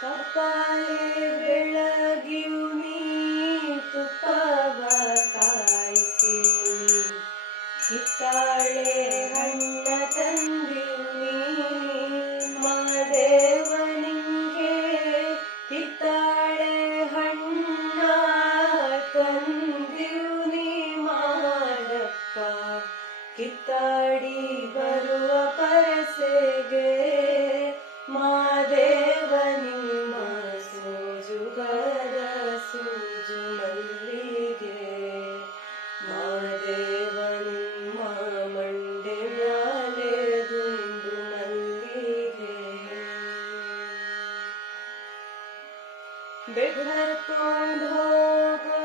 ಕಪಾಲೆ ಬೆಳಗಿಯು ನೀ ತುಪ್ಪವ ಕಾಯಿಸಿಯು ನೀ ಕಿತ್ತಾಳೆ ಹಣ್ಣ ತಂದಿಯು ನೀ ಮಾದೇವ ನಿಂಗೆ ಕಿತ್ತಾಳೆ ಹಣ್ಣ ತಂದಿಯು ನೀ ಮಾಡಪ್ಪ ಕಿತ್ತಾಡಿ ಬರುವ ಪರಸೆಗೆ ಮಾದೇವ ನಿಮ್ಮ ಸೋಜುಗದ ಸೂಜು ಮಲ್ಲಿಗೆ ಮಾದೇವ ನಿಮ್ಮ ಮಂಡೆ ಮ್ಯಾಲೆ ದುಂಡು ಮಲ್ಲಿಗೆ ಬೆಗರ್ಕೊಂಡು ಹೋಗೋ